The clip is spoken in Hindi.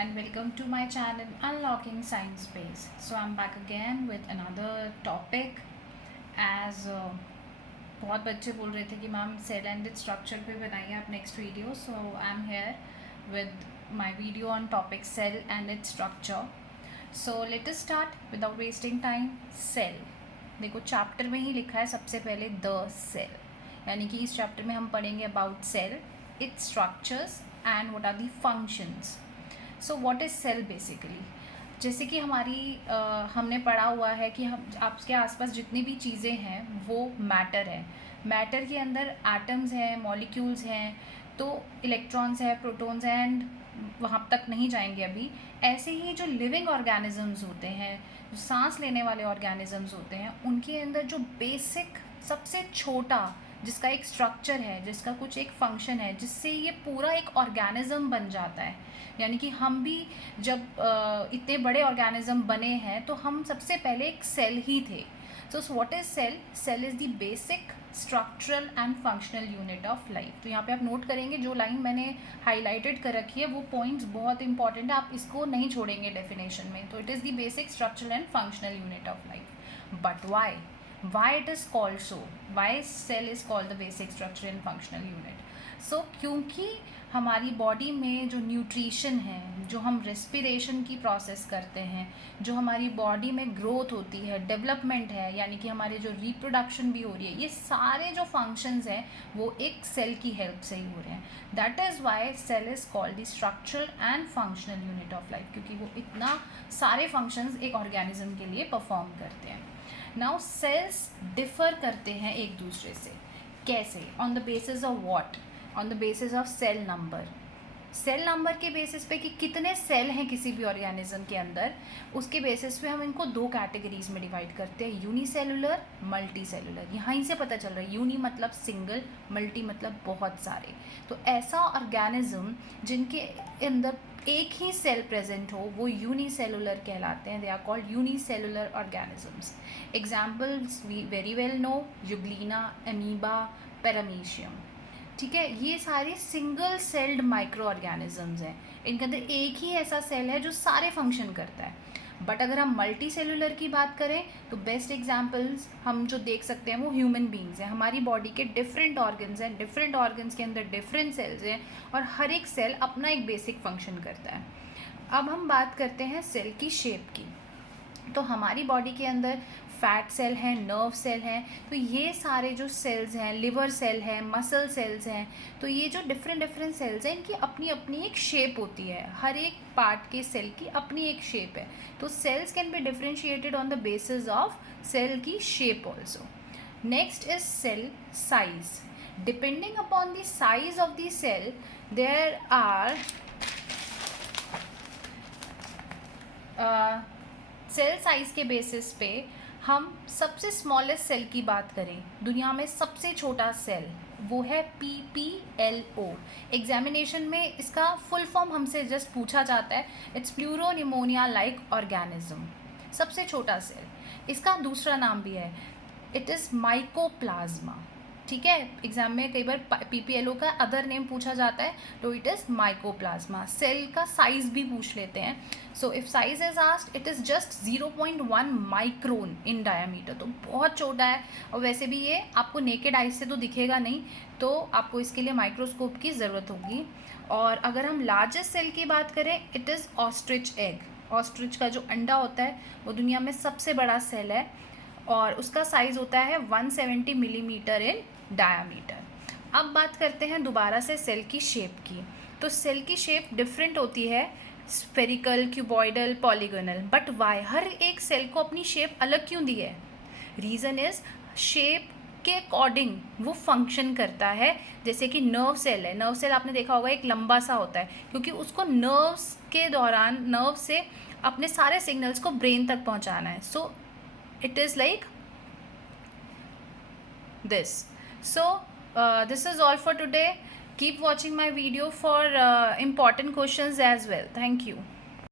and welcome to my channel Unlocking Science Space. So I'm back again with another topic as बहुत बच्चे बोल रहे थे कि ma'am cell and its structure पे बनाइए आप next video. So I am here with my video on topic cell and its structure. So let us start without wasting time. Cell देखो चैप्टर में ही लिखा है सबसे पहले द सेल, यानी कि इस चैप्टर में हम पढ़ेंगे about cell, its structures and what are the functions. So what is cell basically. जैसे कि हमने पढ़ा हुआ है कि हम आपके आसपास जितनी भी चीज़ें हैं वो मैटर है. मैटर के अंदर एटम्स हैं, मॉलिक्यूल्स हैं, तो इलेक्ट्रॉन्स हैं, प्रोटॉन्स हैं, एंड वहाँ तक नहीं जाएंगे अभी. ऐसे ही जो लिविंग ऑर्गेनिजम्स होते हैं, जो सांस लेने वाले ऑर्गेनिजम्स होते हैं, उनके अंदर जो बेसिक सबसे छोटा जिसका एक स्ट्रक्चर है, जिसका कुछ एक फंक्शन है, जिससे ये पूरा एक ऑर्गेनिज्म बन जाता है. यानी कि हम भी जब इतने बड़े ऑर्गेनिज्म बने हैं तो हम सबसे पहले एक सेल ही थे. So what is cell. Cell is the basic structural and functional unit of life. तो यहाँ पे आप नोट करेंगे जो लाइन मैंने हाईलाइटेड कर रखी है वो पॉइंट्स बहुत इंपॉर्टेंट है, आप इसको नहीं छोड़ेंगे डेफिनेशन में. तो it is the basic structural and functional unit of life. But why it is called so, why cell is called the basic structure and functional unit. So क्योंकि हमारी बॉडी में जो न्यूट्रिशन है, जो हम रेस्पिरेशन की प्रोसेस करते हैं, जो हमारी बॉडी में ग्रोथ होती है, डेवलपमेंट है, यानी कि हमारे जो रिप्रोडक्शन भी हो रही है, ये सारे जो फंक्शंस हैं वो एक सेल की हेल्प से ही हो रहे हैं. That is why cell is called the structural and functional unit of life, क्योंकि वो इतना सारे फंक्शंस एक ऑर्गेनिज्म के लिए परफॉर्म करते हैं. नाउ सेल्स डिफ़र करते हैं एक दूसरे से. कैसे? On the basis of what? On the basis of cell number. Cell number के बेसिस पे कि कितने सेल हैं किसी भी ऑर्गेनिज्म के अंदर, उसके बेसिस पे हम इनको दो कैटेगरीज में डिवाइड करते हैं, यूनिसेलुलर, मल्टी सेलुलर. यहाँ ही से पता चल रहा है, यूनी मतलब सिंगल, मल्टी मतलब बहुत सारे. तो ऐसा ऑर्गेनिज्म जिनके अंदर एक ही सेल प्रेजेंट हो वो यूनिसेलुलर कहलाते हैं. They are called unicellular organisms. Examples we very well know, euglena, amoeba, paramecium. ठीक है, ये सारे सिंगल सेल्ड माइक्रो ऑर्गेनिजम्स हैं. इनके अंदर एक ही ऐसा सेल है जो सारे फंक्शन करता है. बट अगर हम मल्टी सेलुलर की बात करें तो बेस्ट एग्जाम्पल्स हम जो देख सकते हैं वो ह्यूमन बींग्स हैं. हमारी बॉडी के डिफरेंट ऑर्गन्स हैं, डिफरेंट ऑर्गन्स के अंदर डिफरेंट सेल्स हैं, और हर एक सेल अपना एक बेसिक फंक्शन करता है. अब हम बात करते हैं सेल की शेप की. तो हमारी बॉडी के अंदर फैट सेल हैं, नर्व सेल हैं. तो ये सारे जो सेल्स हैं, लिवर सेल है, मसल सेल्स हैं, तो ये जो डिफरेंट सेल्स हैं इनकी अपनी अपनी एक शेप होती है. हर एक पार्ट के सेल की अपनी एक शेप है. तो cells can be differentiated on the basis of cell की shape also. Next is cell size. Depending upon the size of the cell there are cell size के बेसिस पे हम सबसे स्मॉलेस्ट सेल की बात करें, दुनिया में सबसे छोटा सेल वो है PPLO. एग्जामिनेशन में इसका फुल फॉर्म हमसे जस्ट पूछा जाता है, इट्स प्लूरोनिमोनिया लाइक ऑर्गेनिज्म. सबसे छोटा सेल. इसका दूसरा नाम भी है, इट इज़ माइकोप्लाज्मा. ठीक है, एग्जाम में कई बार PPLO का अदर नेम पूछा जाता है, तो इट इज़ माइकोप्लाज्मा. सेल का साइज भी पूछ लेते हैं. So if size is asked it is just 0.1 micron in diameter. तो बहुत छोटा है, और वैसे भी ये आपको नेकेड आइज से तो दिखेगा नहीं, तो आपको इसके लिए माइक्रोस्कोप की ज़रूरत होगी. और अगर हम लार्जेस्ट सेल की बात करें, it is ostrich egg. Ostrich का जो अंडा होता है वो दुनिया में सबसे बड़ा सेल है, और उसका साइज़ होता है 170 मिलीमीटर इन डायामीटर. अब बात करते हैं दोबारा से सेल की शेप की. तो सेल की शेप डिफरेंट होती है, spherical, cuboidal, polygonal. But why? हर एक सेल को अपनी शेप अलग क्यों दी है? रीज़न इज़ शेप के अकॉर्डिंग वो फंक्शन करता है. जैसे कि नर्व सेल है, नर्व सेल आपने देखा होगा एक लंबा सा होता है, क्योंकि उसको नर्व्स के दौरान नर्व से अपने सारे सिग्नल्स को ब्रेन तक पहुंचाना है. सो it is like this. So this is all for today. Keep watching my video for important questions as well. Thank you.